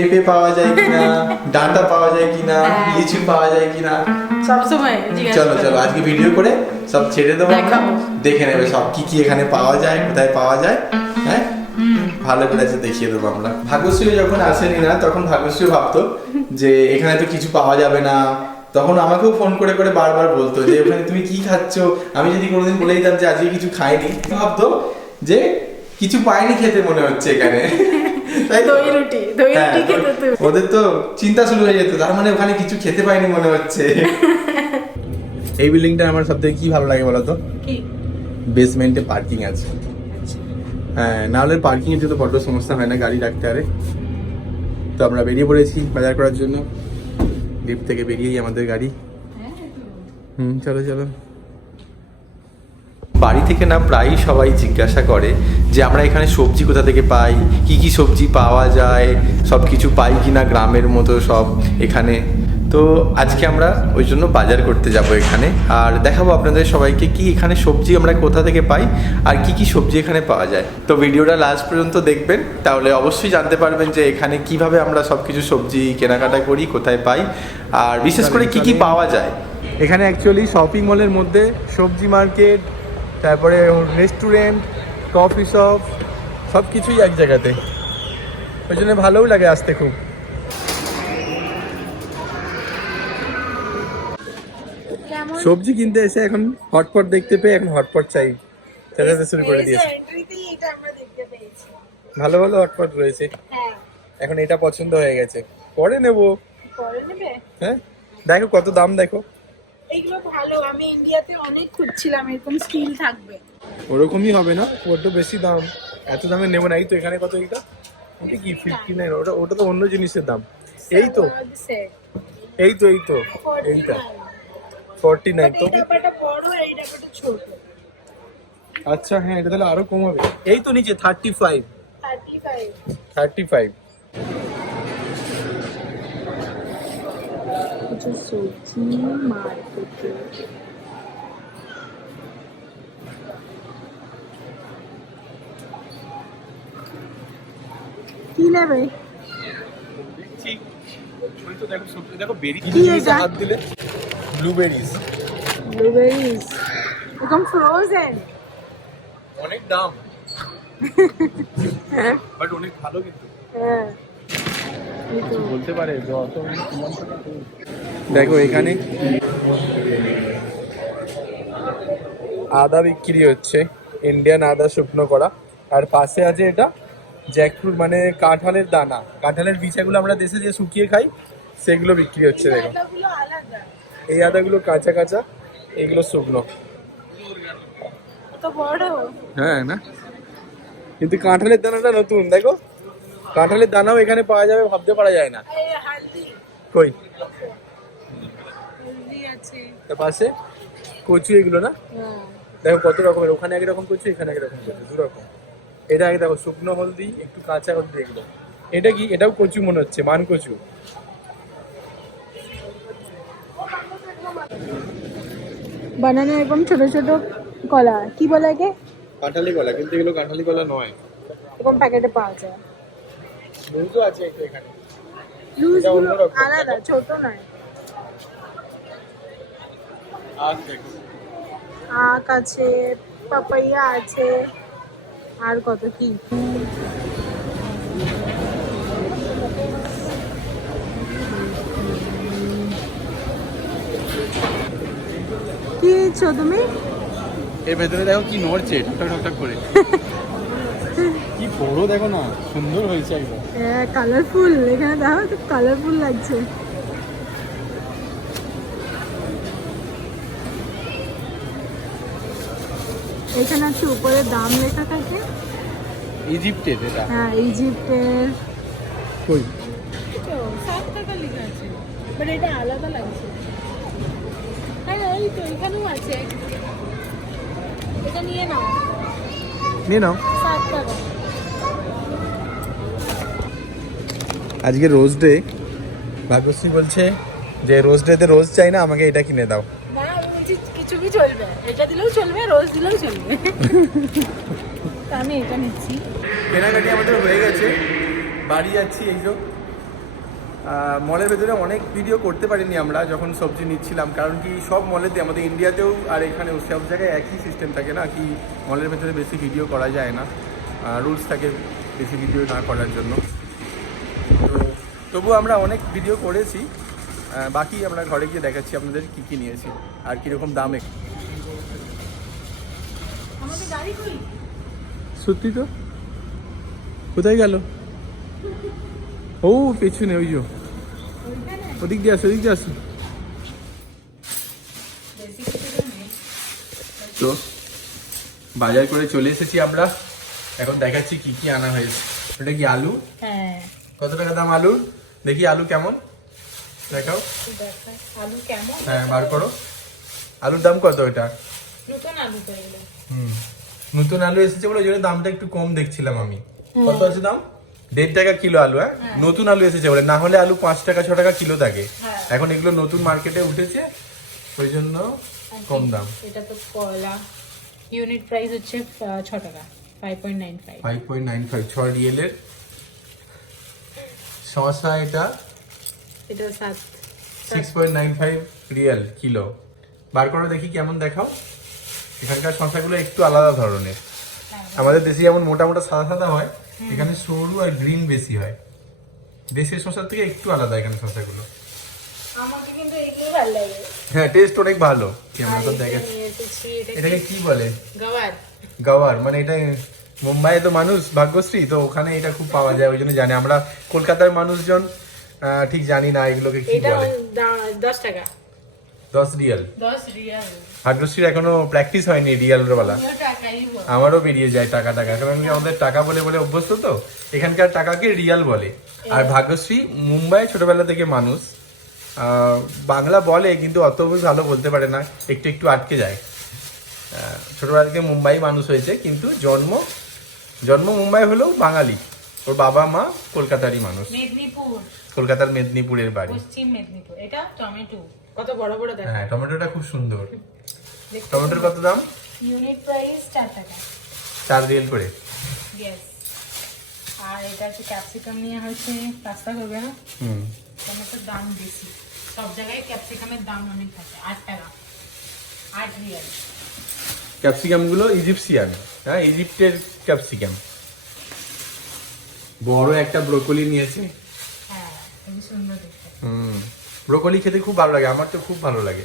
পেঁপে পাওয়া যায় কিনা, ডাঁটা পাওয়া যায় কিনা, লিচু পাওয়া যায় কিনা, সবসময় জিজ্ঞাসা চলো চলো আজকে ভিডিও করে সব ছেড়ে দেবো, আমরা দেখাবো। দেখে নেবে সব কি কি এখানে পাওয়া যায়, কোথায় পাওয়া যায়। হ্যাঁ, ভালো করে আছে দেখিয়ে দেবো আমরা। ভাগ্যশ্রী যখন আসেনি না তখন ভাগ্যশ্রী ভাবতো যে এখানে তো কিছু পাওয়া যাবে না, তখন আমাকেও ফোন করে করে বারবার বলতো যে ওখানে তুমি কি খাচ্ছ। আমি যদি কোনোদিন বলে দিতাম যে আজকে কিছু খাইনি, ভাবতো যে কিছু পাইনি খেতে মনে হচ্ছে এখানে। তাই তো? দই রুটি দই হ্যাঁ, রুটি খেতে তো ওদের তো চিন্তা শুরু হয়ে যেত, তার মানে ওখানে কিছু খেতে পাইনি মনে হচ্ছে। এই বিল্ডিংটা আমার সবথেকে কি ভালো লাগে বলতো, কি বেসমেন্টে পার্কিং আছে। হ্যাঁ, না হলে পার্কিং এর জন্য বড্ড সমস্যা হয় না, গাড়ি রাখতে আরে। তো আমরা বেরিয়ে পড়েছি বাজার করার জন্য, লিফট থেকে বেরিয়েই আমাদের গাড়ি। চলো চলো। বাড়ি থেকে না প্রায়ই সবাই জিজ্ঞাসা করে যে আমরা এখানে সবজি কোথা থেকে পাই, কি কি সবজি পাওয়া যায়, সব কিছু পাই কিনা গ্রামের মতো সব এখানে। তো আজকে আমরা ওই জন্য বাজার করতে যাব এখানে, আর দেখাবো আপনাদের সবাইকে কি এখানে সবজি আমরা কোথা থেকে পাই আর কি কি সবজি এখানে পাওয়া যায়। তো ভিডিওটা লাস্ট পর্যন্ত দেখবেন, তাহলে অবশ্যই জানতে পারবেন যে এখানে কিভাবে আমরা সব কিছু সবজি কেনাকাটা করি, কোথায় পাই, আর বিশেষ করে কি কি পাওয়া যায়। এখানে অ্যাকচুয়ালি শপিং মলের মধ্যে সবজি মার্কেট, তারপরে রেস্টুরেন্ট, কফি শপ, সব কিছুই এক জায়গাতে, ওই জন্য ভালোও লাগে আসতে খুব। সবজি কিনতে এসে এখন হটপট দেখতে পেয়ে এখন হটপট চাই, চালাতে শুরু করে দিয়েছে। ভালো ভালো হটপট রয়েছে, এখন এটা পছন্দ হয়ে গেছে, পরে নেবো। হ্যাঁ, দেখো কত দাম, দেখো এইগুলো ভালো। আমি ইন্ডিয়াতে অনেক খুঁজছিলাম এরকম স্টিল থাকবে। ওরকমই হবে না, বড্ড বেশি দাম, এত দামে নেবো না। এই তো এখানে কত, এটা এটা কি 59? ওটা ওটা তো অন্য জিনিসের দাম। এই তো এই তো এই তো এইটা 49 তো। এই ডাব্বাটা বড়, এই ডাব্বাটা ছোট। আচ্ছা হ্যাঁ, এটা তাহলে আরো কম হবে। এই তো নিচে 35। 35 সবজি মার্কেটে কি নেবে? ঠিক, ওই তো দেখো সবজি, দেখো বেরি, কি এটা? হাত দিলে ব্লুবেরিজ, ব্লুবেরিজ একদম ফ্রোজেন। অনেক দাম বাট অনেক ভালো কিন্তু। হ্যাঁ বলতে পারে দেখো এখানে আদা বিক্রি হচ্ছে, ইন্ডিয়ান আদা শুকনো করা, আর পাশে আছে এটা জ্যাকফ্রুট, মানে কাঁঠালের দানা, কাঁঠালের বিচাগুলো আমরা দেশে যে শুকিয়ে খাই সেগুলো বিক্রি হচ্ছে। দেখো এই আদাগুলো কাঁচা কাঁচা, এইগুলো শুকনো। হ্যাঁ না, কিন্তু কাঁঠালের দানাটা নতুন, দেখো কাঁঠালের দানাও এখানে পাওয়া যাবে, ভাবতে পারা যায় না। কই তার পাশে কচু, এগুলো না, দেখো কত রকমের, ওখানে একরকম কচু, এখানে একরকম কচু, দু রকম। এটা দেখো শুকনো হলদি, একটু কাঁচা হলদি, এগুলো। এটা কি, এটাও কচু মনে হচ্ছে, মান কচু। বানানো এরকম ছোট ছোট কলা, কি বলে একে? কাঁঠালি কলা, কিন্তু এগুলো কাঁঠালি কলা নয়। এরকম প্যাকেটে পাওয়া যায়। লুজও আছে একটু এখানে, লুজ এটা গুলো অন্যরকম, আলাদা, ছোট নয়। আর দেখো আখ আছে, পাপাইয়া আছে, আর কত কি। কি ছো তুমি? এর ভেতরে দেখো কি নড়ছে ঠকঠক ঠকঠক করে। কি বড় দেখো না, সুন্দর হয়েছে একদম। হ্যাঁ কালারফুল, এখানে দেখো তো কালারফুল লাগছে। এখানে আছে উপরে দাম লেখা থাকে। ইজিপ্টের এটা। হ্যাঁ ইজিপ্টের। কই 7 টাকা লেখা আছে, বাট এটা আলাদা লাগছে। হ্যাঁ এই তো এখানেও আছে, এটা নিয়ে নাও, নিয়ে নাও। 7 টাকা। আজকে রোজ ডে, ভাগ্যশ্রী বলছে যে রোজ ডেতে রোজ চাই না, আমাকে এটা কিনে দাও। না আমি বলছি কিছু কি চলবে, এটা দিলেও চলবে, রোজ দিলেও চলবে। তো আমি এটা নিচ্ছি। কেনাকাটি আমাদের হয়ে গেছে, বাড়ি যাচ্ছি। এই যে মলের ভেতরে অনেক ভিডিও করতে পারিনি আমরা যখন সবজি নিচ্ছিলাম, কারণ কি সব মলেতে আমাদের ইন্ডিয়াতেও আর এখানেও সব জায়গায় একই সিস্টেম থাকে না, কি মলের ভেতরে বেশি ভিডিও করা যায় না, রুলস থাকে বেশি ভিডিও না করার জন্য। তো তবুও আমরা অনেক ভিডিও করেছি, বাকি আমরা ঘরে গিয়ে দেখাচ্ছি আপনাদের কী কী নিয়েছি আর কীরকম দামে। আমাদের গাড়ি কই? সত্যি তো, কোথায় গেল? ও পেছনে ওই যে, ওইখানে ওদিক দিয়ে আসো, ওদিক দিয়ে আসো। বেশি কিছু তো নেই। তো বাজার করে চলে এসেছি আমরা, এখন দেখাচ্ছি কি কি আনা হয়েছে। এটা কি আলু? হ্যাঁ কত টাকা দাম আলুর? দেখি আলু কেমন, দেখাও। দেখা আলু কেমন? হ্যাঁ বার করো। আলুর দাম কত এটা? নতুন আলু তো এগুলো। নতুন আলু এসেছে বলে ওই জন্য দামটা একটু কম দেখছিলাম আমি। কত আছে দাম? 1.5 টাকা কিলো আলু। হ্যাঁ, নতুন আলু এসেছে বলে, না হলে আলু 5 টাকা 6 টাকা কিলো থাকে। হ্যাঁ। এখন এগুলো নতুন মার্কেটে উঠেছে ওই জন্য কম দাম। এটা তো কয়লা, ইউনিট প্রাইস হচ্ছে 6 টাকা, 5.95। 5.95 6 রিয়েলের। শসা এটা এটা 7। 6.95 রিয়েল কিলো। বার করো দেখি কেমন, দেখাও। এখানকার শসাগুলো একটু আলাদা ধরনের, আমাদের দেশে যেমন মোটা মোটা সাদা সাদা হয়, এখানে সরু আর গ্রিন বেশি হয়। দেশের শসার থেকে একটু আলাদা এখানে শসাগুলো। আমাকে কিন্তু এগুলো ভালো লাগে। হ্যাঁ টেস্ট অনেক ভালো। ক্যামেরা তো দেখে, নিয়ে এসেছি এটাকে কি বলে? গাওয়ার। গাওয়ার মানে এটা মুম্বাইয়ে তো মানুষ ভাগ্যশ্রী, তো ওখানে এটা খুব পাওয়া যায় ওই জন্য জানি। আমরা কলকাতার মানুষজন ঠিক জানি না এগুলোকে কি এটা বলে। 10 টাকা। 10 রিয়াল। 10 রিয়াল। ভাগ্যশ্রীর এখনো প্র্যাকটিস হয়নি রিয়াল বলা। আমিও টাকাই বল। আমারও বেরিয়ে যায় টাকা টাকা, কারণ কি আমাদের টাকা বলে বলে অভ্যস্ত, তো এখানকার টাকাকে রিয়াল বলে। আর ভাগ্যশ্রী মুম্বাই ছোটবেলা থেকে মানুষ, বাংলা বলে কিন্তু অত ভালো বলতে পারে না, একটু একটু আটকে যায়। ছোটবেলা থেকে মুম্বাই মানুষ হয়েছে, কিন্তু জন্ম মুম্বাই হলেও বাঙালি। ওর বাবা মা কলকাতারই মানুষ, মেদিনীপুর, কলকাতার মেদিনীপুরের বাড়ি। পশ্চিম মেদিনীপুর। এটা টমেটো, কত বড় বড় দেখো। হ্যাঁ টমেটোটা খুব সুন্দর। দেখতে টমেটোর কত দাম? ইউনিট প্রাইস 4 টাকা। 4 রিয়েল করে। ইয়েস। আর এটা হচ্ছে ক্যাপসিকাম নিয়ে হচ্ছে পাস্তা করবে না? টমেটোর দাম বেশি, সব জায়গায় ক্যাপসিকামের দাম অনেক থাকে। 8 টাকা, 8 রিয়াল। ক্যাপসিকাম গুলো ইজিপসিয়ান, হ্যাঁ ইজিপ্টের ক্যাপসিকাম। বড় একটা ব্রোকলি নিয়েছে। হ্যাঁ খুবই সুন্দর দেখতে। ব্রোকলি খেতে খুব ভালো লাগে, আমার তো খুব ভালো লাগে।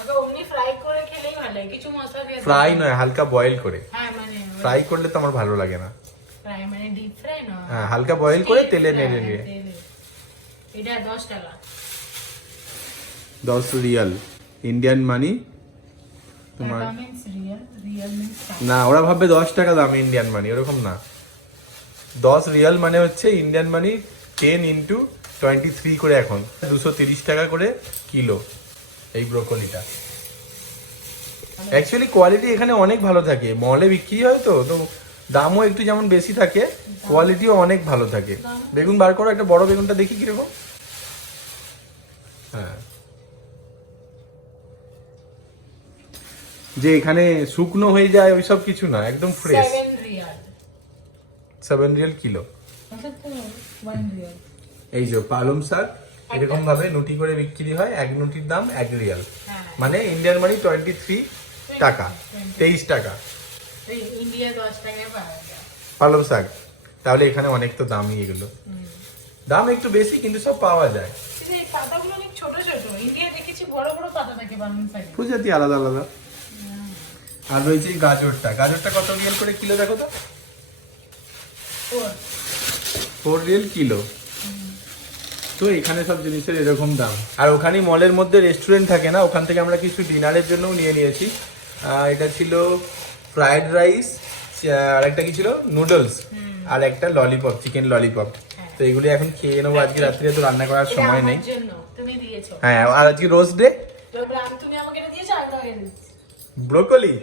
ওটা অমনি ফ্রাই করে খেলেই ভালো লাগে, কিছু মশলা দিয়ে। ফ্রাই নয়, হালকা বয়েল করে। হ্যাঁ মানে ফ্রাই করলে তো আমার ভালো লাগে না। ফ্রাই মানে ডিপ ফ্রাই না। হ্যাঁ হালকা বয়েল করে তেলে নেড়ে নিয়ে। এটা 10 টাকা। 10 রিয়াল ইন্ডিয়ান মানি তোমার। টাকা means রিয়াল, রিয়াল means টাকা। না ওরা ভাববে 10 টাকা দাম ইন্ডিয়ান মানি, ওরকম না। 10 রিয়াল মানে হচ্ছে ইন্ডিয়ান মানি 10 ইন্টু 23 করে, এখন 230 টাকা করে কিলো এই ব্রোকলিটা। অ্যাকচুয়ালি কোয়ালিটি এখানে অনেক ভালো থাকে, মলে বিক্রি হয় তো তো দামও একটু যেমন বেশি থাকে, কোয়ালিটিও অনেক ভালো থাকে। বেগুন বার করো, একটা বড় বেগুনটা দেখি কিরকম। হ্যাঁ যে এখানে শুকনো হয়ে যায় ওইসব কিছু না, একদম ফ্রেশ। 7 রিয়াল। 7 Real kilo. আচ্ছা তো 1 রিয়াল। এই যে পালং শাক এরকম ভাবে নুটি করে বিক্রি হয়, এক নুটির দাম 1 রিয়াল, হ্যাঁ। মানে ইন্ডিয়ান মানি 23 টাকা, 23 টাকা। এই ইন্ডিয়া 10 টাকায় পাওয়া যায় পালং শাক, তাহলে এখানে অনেক তো দামই এগুলো। দাম একটু বেশি কিন্তু সব পাওয়া যায়। কিন্তু এই পাতাগুলো অনেক ছোট ছোট, ইন্ডিয়া দেখেছি বড় বড় পাতা থাকে পালং শাকে। প্রজাতি আলাদা আলাদা। আর রয়েছে এই গাজরটা, গাজরটা কত রিয়াল করে কিলো দেখো তো? 4 রিয়াল কিলো। তো এখানে সব জিনিসের এরকম দাম। আর ওখানে মলের মধ্যে রেস্টুরেন্ট থাকে না, ওখান থেকে আমরা কিছু ডিনারের জন্যও নিয়ে নিয়েছি। এটা ছিল ফ্রাইড রাইস, আর একটা কি ছিল নুডলস, আর একটা ললিপপ, চিকেন ললিপপ। তো এগুলি এখন খেয়ে নেবো, আজকে রাত্রে তো রান্না করার সময় নেই। আমার জন্য তুমি দিয়েছো। হ্যাঁ আর আজকে রোজ ডে। তুমি আমাকে এটা দিয়েছো, আমি তোমাকে এটা দিচ্ছি। ব্রোকলি,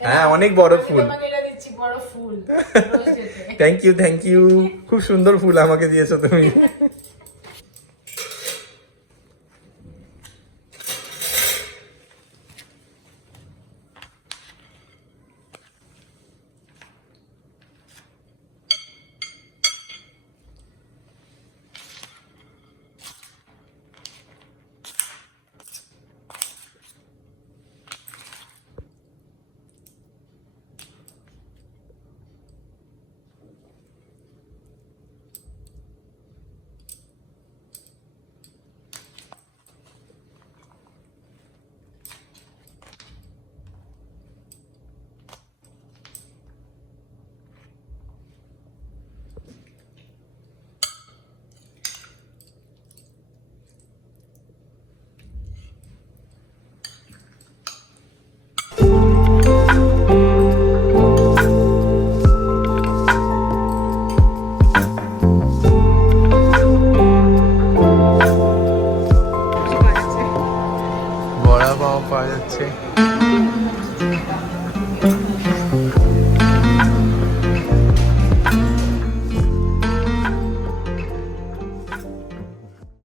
হ্যাঁ অনেক বড় আমি ফুল। তোমাকে এটা দিচ্ছি, বড় ফুল। রোজ ডেতে। থ্যাংক ইউ, খুব সুন্দর ফুল আমাকে দিয়েছো তুমি।